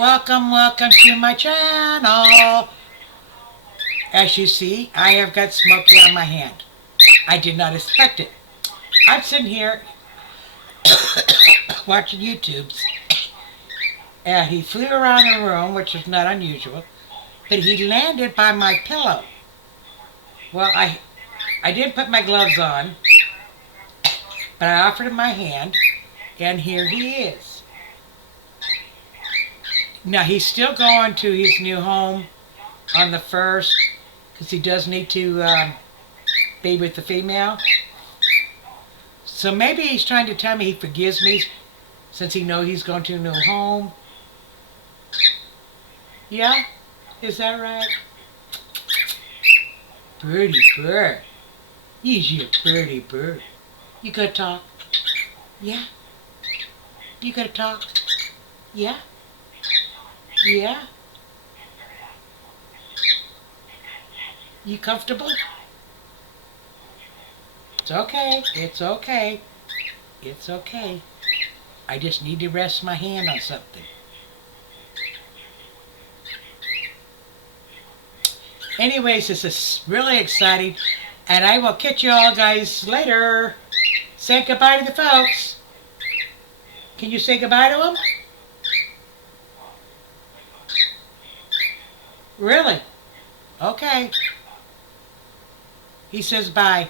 Welcome to my channel. As you see, I have got Smokey on my hand. I did not expect it. I'm sitting here watching YouTubes, and he flew around the room, which is not unusual, but he landed by my pillow. Well, I did put my gloves on, but I offered him my hand, and here he is. Now, he's still going to his new home on the 1st, because he does need to be with the female. So maybe he's trying to tell me he forgives me since he knows he's going to a new home. Yeah? Is that right? Pretty bird. He's your pretty bird. You gonna talk? Yeah? You gonna talk? Yeah? Yeah? You comfortable? It's okay. It's okay. It's okay. I just need to rest my hand on something. Anyways, this is really exciting, and I will catch you all guys later. Say goodbye to the folks. Can you say goodbye to them? Really? Okay. He says bye.